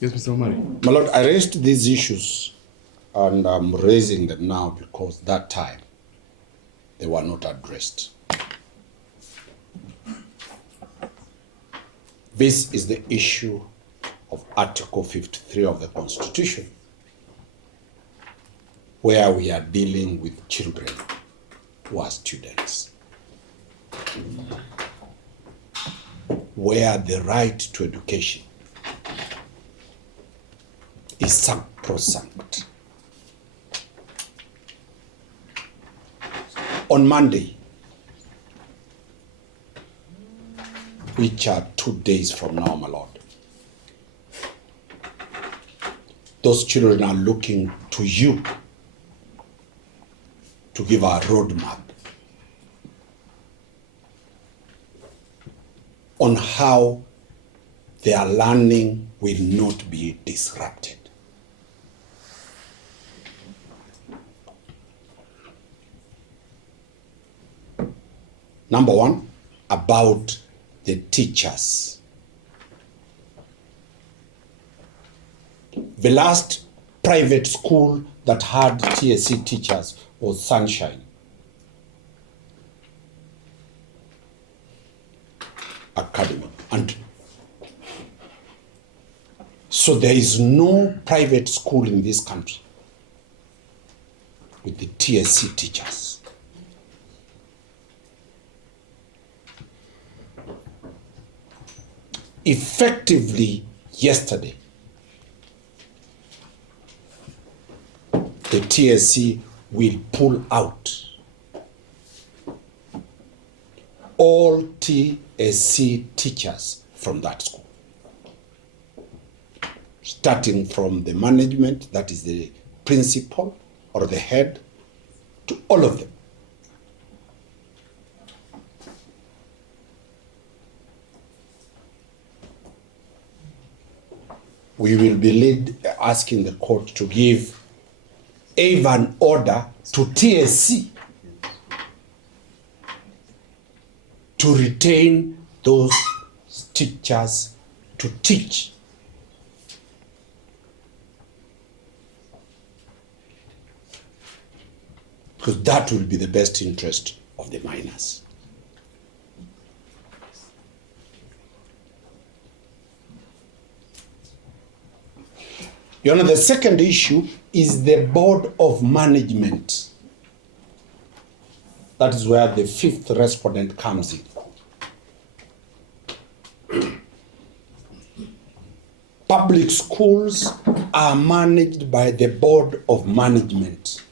Yes, Mr. Omari. My Lord, I raised these issues and I'm raising them now because that time they were not addressed. This is the issue of Article 53 of the Constitution, where we are dealing with children who are students, where the right to education is sacrosanct. On Monday, which are 2 days from now, my Lord, those children are looking to you to give a roadmap on how their learning will not be disrupted. Number one, about the teachers. The last private school that had TSC teachers was Sunshine Academy. And so there is no private school in this country with the TSC teachers. Effectively, yesterday, the TSC will pull out all TSC teachers from that school, starting from the management, that is the principal or the head, to all of them. We will be asking the court to give an order to TSC to retain those teachers to teach. Because that will be the best interest of the minors. Your Honor, the second issue is the board of management. That is where the fifth respondent comes in. Public schools are managed by the board of management,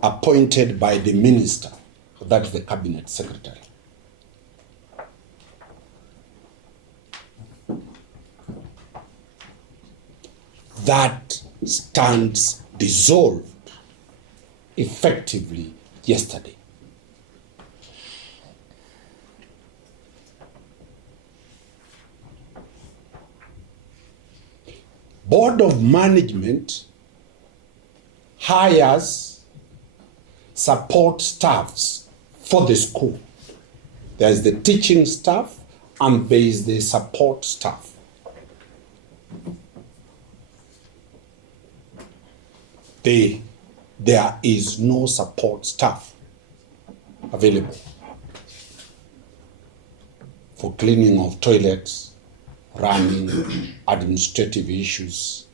appointed by the minister, that is the cabinet secretary. That stands dissolved effectively yesterday. Board of Management hires support staffs for the school. There's the teaching staff and there is the support staff. There is no support staff available for cleaning of toilets, running administrative issues,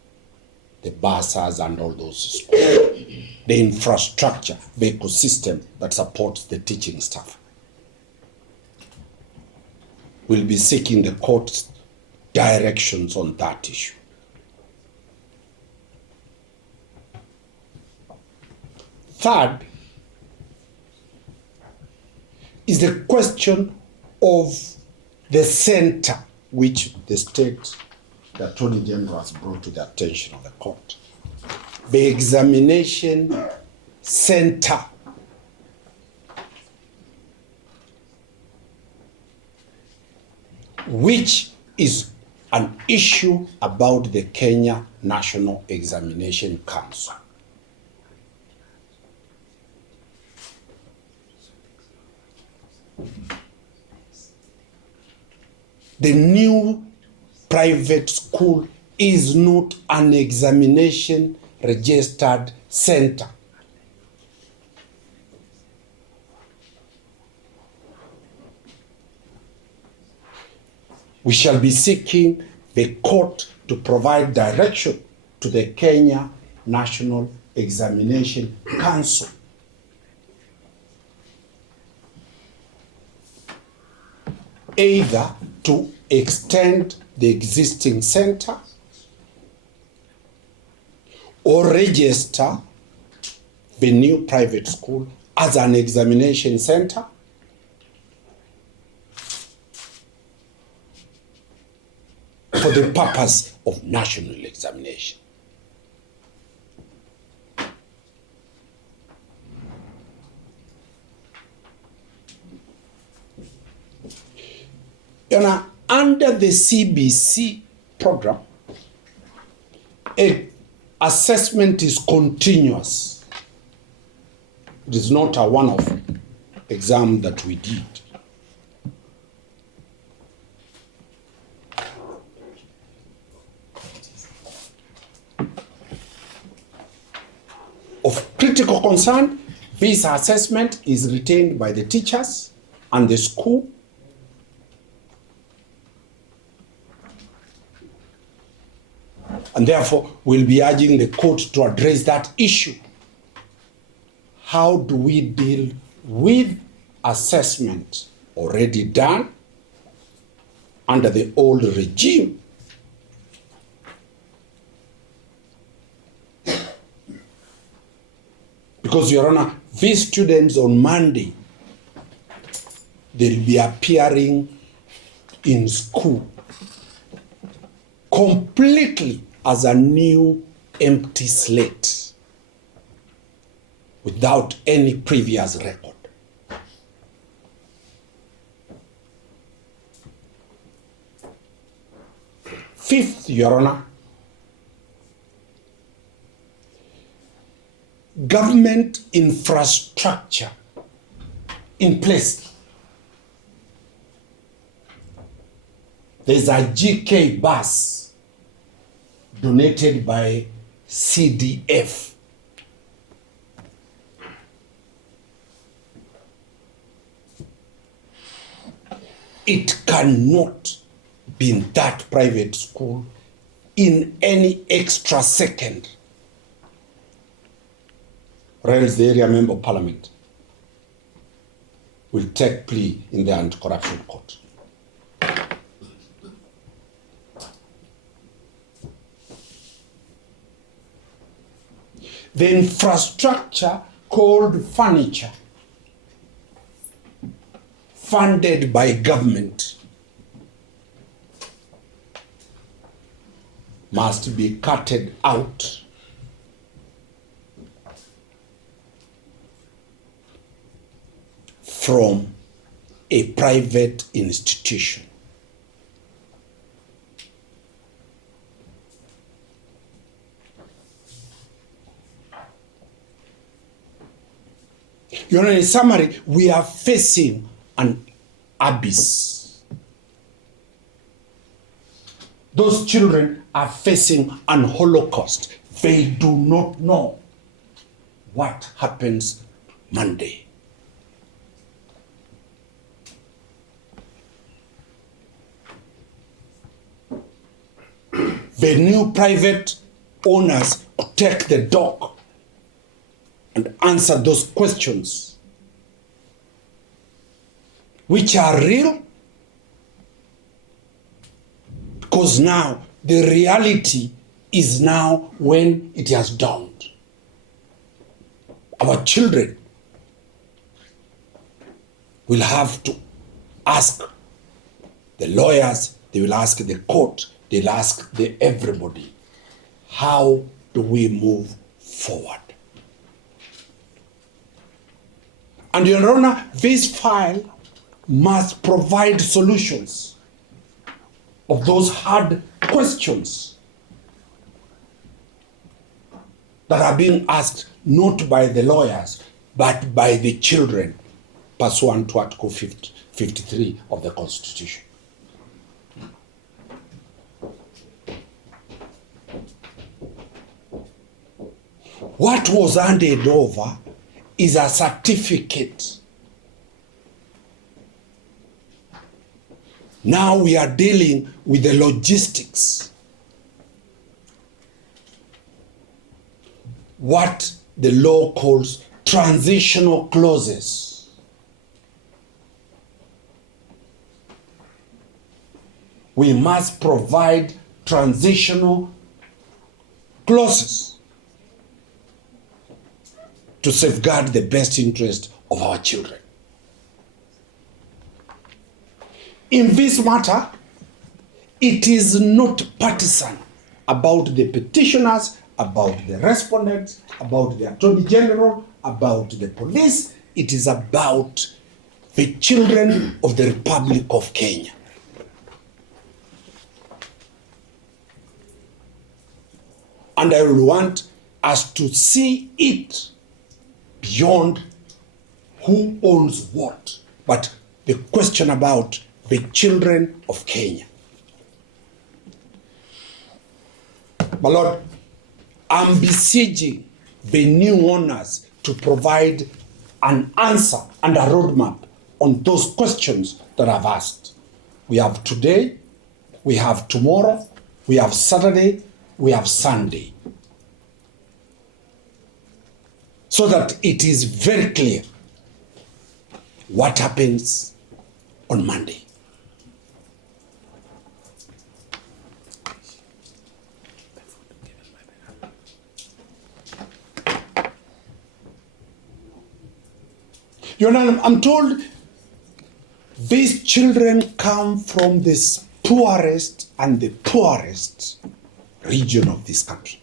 the buses and all those schools, the infrastructure, the ecosystem that supports the teaching staff. We'll be seeking the court's directions on that issue. Third is the question of the center which the state, the Attorney General, has brought to the attention of the court. The examination center. Which is an issue about the Kenya National Examination Council. the new private school is not an examination registered center. We shall be seeking the court to provide direction to the Kenya National Examination Council either to extend the existing center or register the new private school as an examination center for the purpose of national examination. Now, under the CBC program, assessment is continuous. It is not a one-off exam that we did. Of critical concern, this assessment is retained by the teachers and the school, and therefore we'll be urging the court to address that issue. How do we deal with assessment already done under the old regime? Because, Your Honor, these students on Monday, they'll be appearing in school completely as a new empty slate without any previous record. Fifth, Your Honor, government infrastructure in place. There's a GK bus donated by CDF. It cannot be in that private school in any extra second, or else the area member of parliament will take plea in the anti-corruption court. The infrastructure called furniture, funded by government, must be carted out from a private institution. You know, in summary, we are facing an abyss. Those children are facing an Holocaust. They do not know what happens Monday. The new private owners take the dog and answer those questions, which are real, because now the reality is now when it has dawned. Our children will have to ask the lawyers, they will ask the court, they'll ask everybody, how do we move forward? And Your Honor, this file must provide solutions of those hard questions that are being asked not by the lawyers, but by the children, pursuant to Article 53 of the Constitution. What was handed over is a certificate. Now we are dealing with the logistics. What the law calls transitional clauses. We must provide transitional clauses to safeguard the best interest of our children. In this matter, it is not partisan about the petitioners, about the respondents, about the Attorney General, about the police. It is about the children of the Republic of Kenya. And I will want us to see it beyond who owns what, but the question about the children of Kenya. My Lord, I'm beseeching the new owners to provide an answer and a roadmap on those questions that I've asked. We have today, we have tomorrow, we have Saturday, we have Sunday. So that it is very clear what happens on Monday. You know, I'm told these children come from the poorest and the poorest region of this country.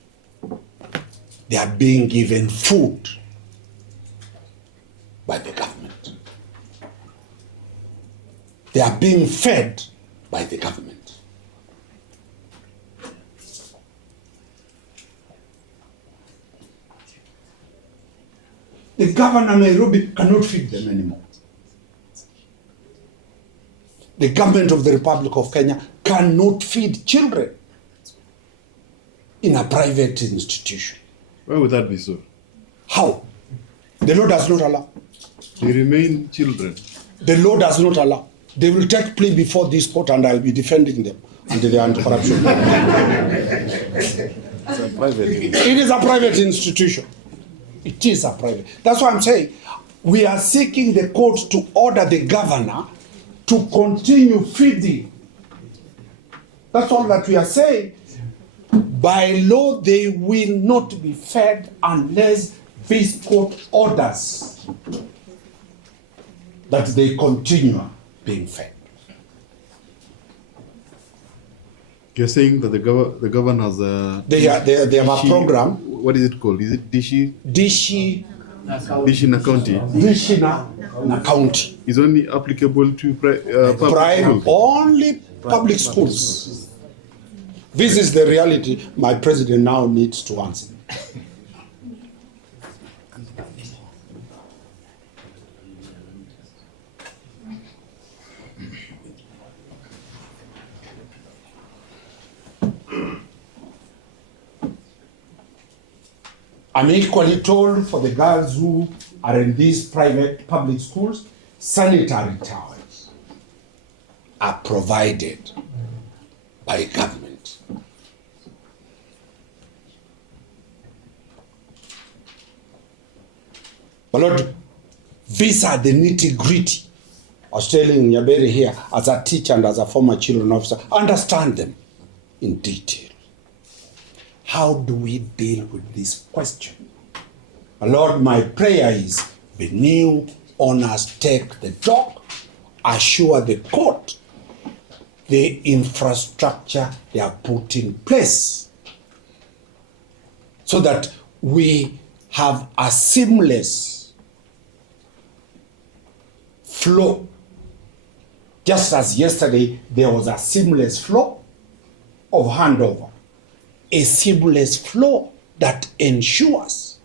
They are being given food by the government. They are being fed by the government. The governor of Nairobi cannot feed them anymore. The government of the Republic of Kenya cannot feed children in a private institution. Why would that be so? How? The law does not allow. They remain children. The law does not allow. They will take plea before this court and I'll be defending them under the anti-corruption. It is a private institution. It is a private. That's why I'm saying we are seeking the court to order the governor to continue feeding. That's all that we are saying. By law, they will not be fed unless this court orders that they continue being fed. You're saying that the governor has a... They have a program. What is it called? Is it Dishi? Dishina County. Dishina County. Is only applicable to public schools? Only public schools. This is the reality my president now needs to answer. I'm equally told for the girls who are in these private public schools, sanitary towels are provided by government. But Lord, these are the nitty-gritty. I was telling Nyaberi here, as a teacher and as a former children officer, understand them in detail. How do we deal with this question? Lord, my prayer is the new owners take the dog, assure the court the infrastructure they are put in place so that we have a seamless flow. Just as yesterday there was a seamless flow of handover. A seamless flow that ensures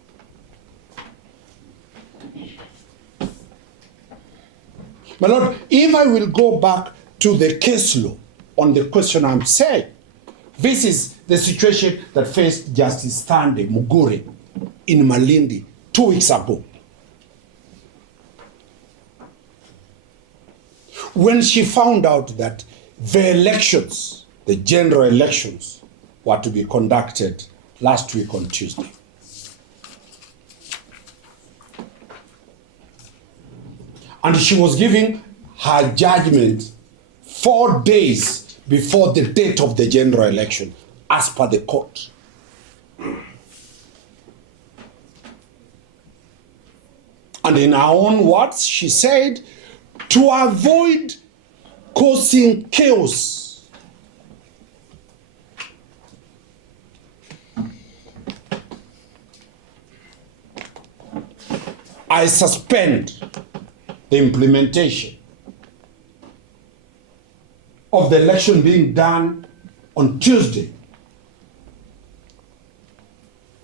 my Lord, if I will go back to the case law on the question I'm saying, this is the situation that faced Justice Thande Mugure in Malindi 2 weeks ago. When she found out that the elections, the general elections, were to be conducted last week on Tuesday. And she was giving her judgment 4 days before the date of the general election, as per the court. And in her own words, she said, to avoid causing chaos, I suspend the implementation of the election being done on Tuesday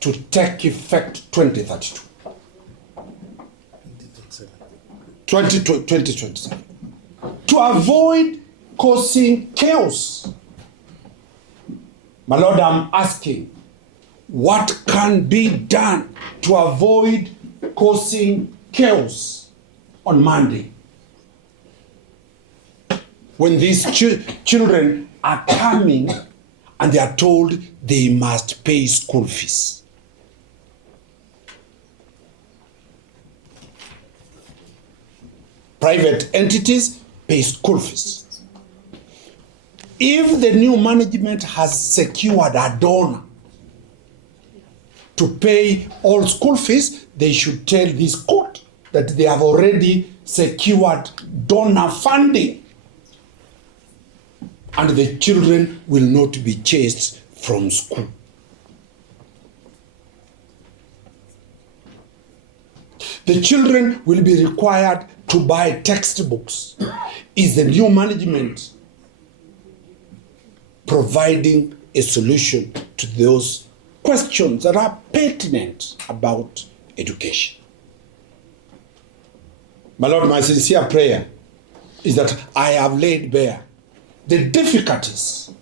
to take effect 2032. 2027. To avoid causing chaos. My Lord, I'm asking, what can be done to avoid causing chaos on Monday? When these children are coming and they are told they must pay school fees. Private entities pay school fees. If the new management has secured a donor to pay all school fees, they should tell this court that they have already secured donor funding, and the children will not be chased from school. The children will be required to buy textbooks. Is the new management providing a solution to those questions that are pertinent about education? My Lord, my sincere prayer is that I have laid bare the difficulties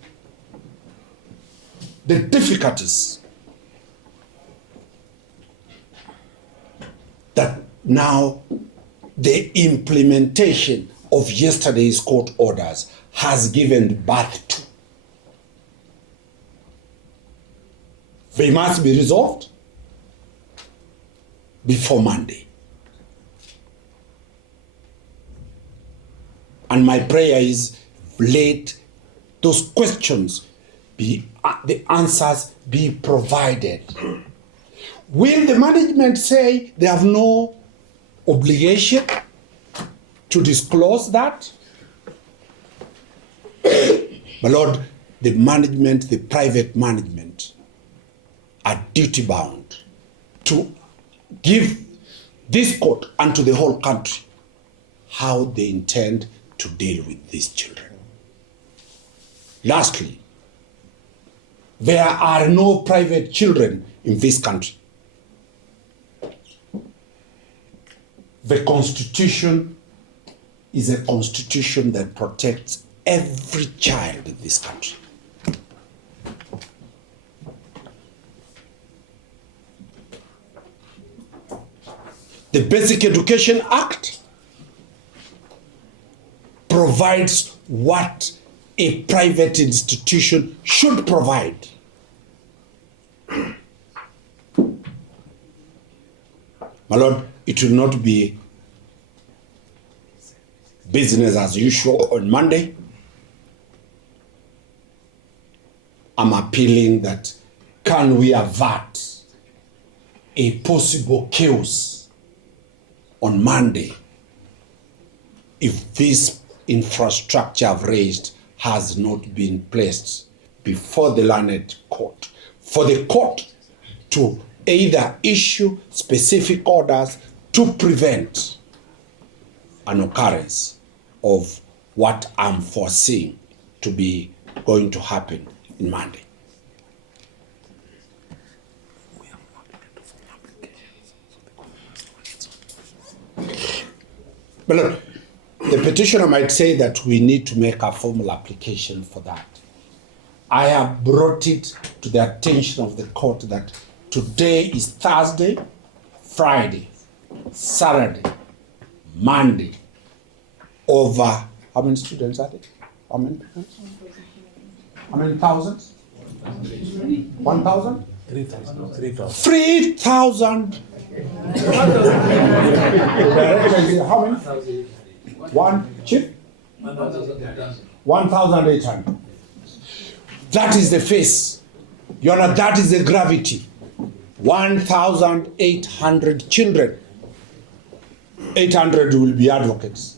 that now the implementation of yesterday's court orders has given birth to. They must be resolved before Monday. And my prayer is, let those questions be, the answers be provided. Will the management say they have no obligation to disclose that? My Lord, the management, the private management, are duty bound to give this court and to the whole country how they intend to deal with these children. Lastly, there are no private children in this country. The Constitution is a constitution that protects every child in this country. The Basic Education Act provides what a private institution should provide. My Lord, it will not be business as usual on Monday. I'm appealing that, can we avert a possible chaos on Monday if this infrastructure I've raised has not been placed before the learned court, for the court to either issue specific orders to prevent an occurrence of what I'm foreseeing to be going to happen in Monday. But look, the petitioner might say that we need to make a formal application for that. I have brought it to the attention of the court that Today is Thursday, Friday, Saturday, Monday. Over how many students are there? How many students? How many thousands? 1,000? 3,000. 3,000. How many? One chip? 1,800. That is the face. Your Honor, that is the gravity. 1,800 children. 800 will be advocates.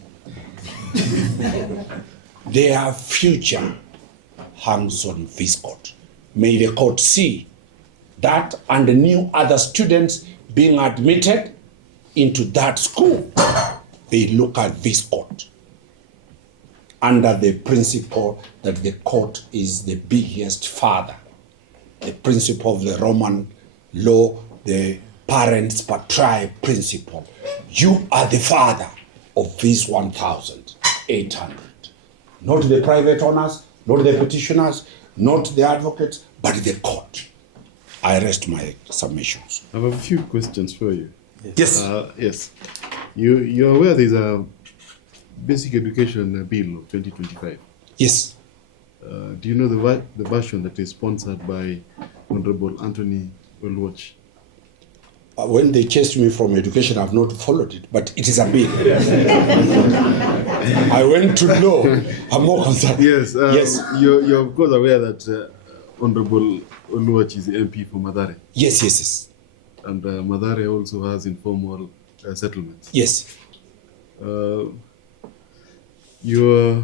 Their future hangs on this court. May the court see that and the new other students being admitted into that school, they look at this court under the principle that the court is the biggest father, the principle of the Roman law, the parents patriae principle. You are the father of these 1,800. Not the private owners, not the petitioners, not the advocates, but the court. I rest my submissions. I have a few questions for you. Yes. Yes. You're aware there's a basic education bill of 2025. Yes. Do you know the version that is sponsored by Honorable Anthony Oluoch? When they chased me from education, I've not followed it, but it is a bill. I went to law. I'm more concerned. Yes. Yes. You're of course aware that Honorable Oluoch is the MP for Madare. Yes, yes, yes. And Madare also has informal settlements. Yes. You're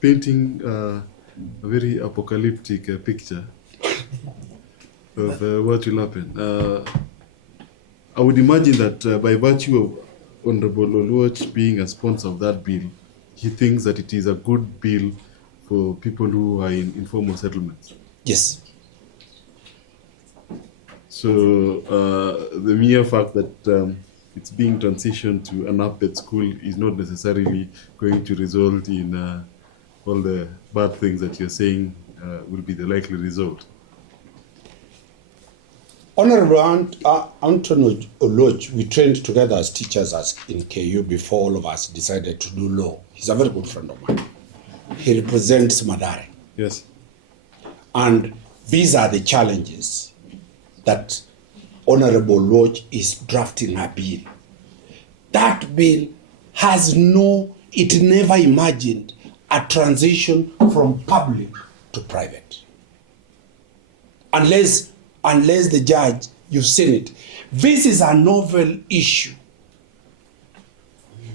painting a very apocalyptic picture of what will happen. I would imagine that by virtue of Honorable Oluoch being a sponsor of that bill, he thinks that it is a good bill for people who are in informal settlements. Yes. So the mere fact that it's being transitioned to an APET school is not necessarily going to result in all the bad things that you're saying will be the likely result. Honorable Anthony Oluoch, we trained together as teachers in KU before all of us decided to do law. He's a very good friend of mine. He represents Madare. Yes. And these are the challenges that Honorable Oluoch is drafting a bill. That bill has it never imagined a transition from public to private. Unless the judge, you've seen it. This is a novel issue.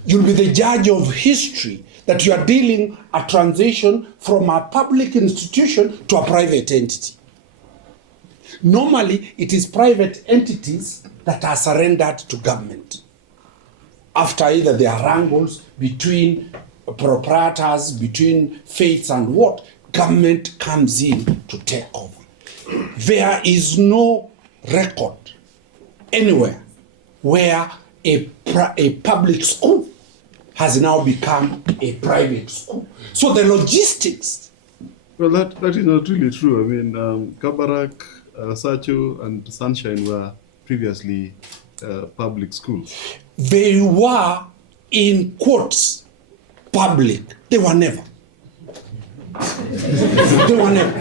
You'll be the judge of history that you are dealing a transition from a public institution to a private entity. Normally, it is private entities that are surrendered to government. After either there are wrangles between proprietors, between faiths and what, government comes in to take over. There is no record anywhere where a public school has now become a private school. So the logistics. Well, that is not really true. I mean, Kabarak, Sacho, and Sunshine were previously public schools. They were, in quotes, public. They were never. They were never.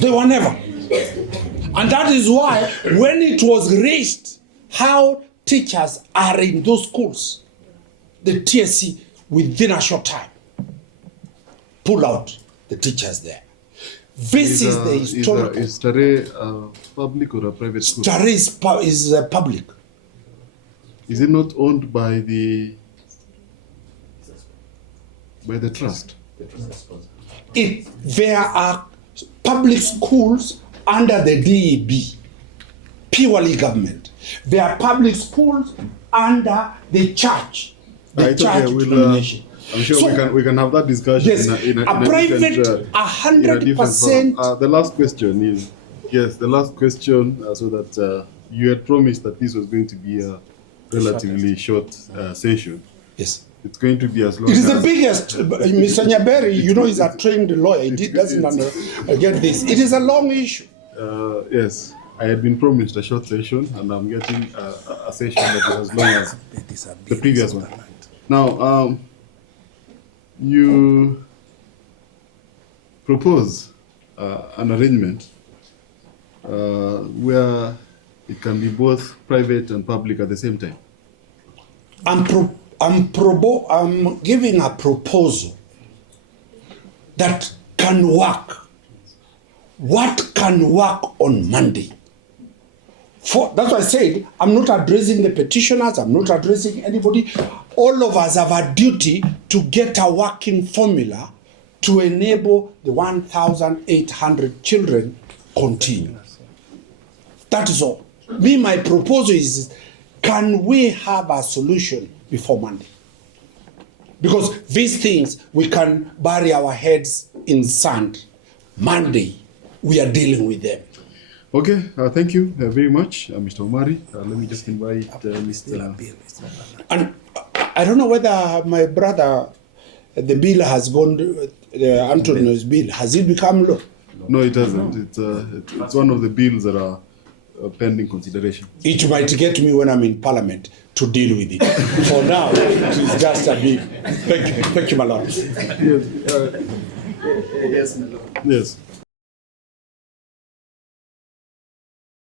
They were never. And that is why when it was raised how teachers are in those schools, the TSC within a short time pull out the teachers there. This is the historical. Is Tare public or a private school? Tare is public. Is it not owned by the trust? There are public schools under the DEB, purely government. There are public schools under the church, the church denomination. I'm sure we can have that discussion. Yes, in a private, different, 100%. The last question is, yes, the last question, so that you had promised that this was going to be a relatively short session. Yes. It's going to be as long It is as... the biggest. Mr. Nyaberi, you know, is a trained lawyer. He doesn't get this. It is a long issue. Yes, I had been promised a short session, and I'm getting a session that is as long as the previous one. Now, you propose an arrangement where it can be both private and public at the same time. I'm giving a proposal that can work. What can work on Monday? That's why I said I'm not addressing the petitioners, I'm not addressing anybody. All of us have a duty to get a working formula to enable the 1,800 children continue. That is all. My proposal is, can we have a solution before Monday? Because these things, we can bury our heads in sand. Monday, we are dealing with them. Okay, thank you very much, Mr. Omari. Let me just invite Mr. And I don't know whether my brother, the bill has gone, Antonio's bill, has it become law? No, it hasn't. It's one of the bills that are pending consideration. It might get me when I'm in Parliament to deal with it. For now, it is just a bill. Thank you, my lord. Yes. Yes.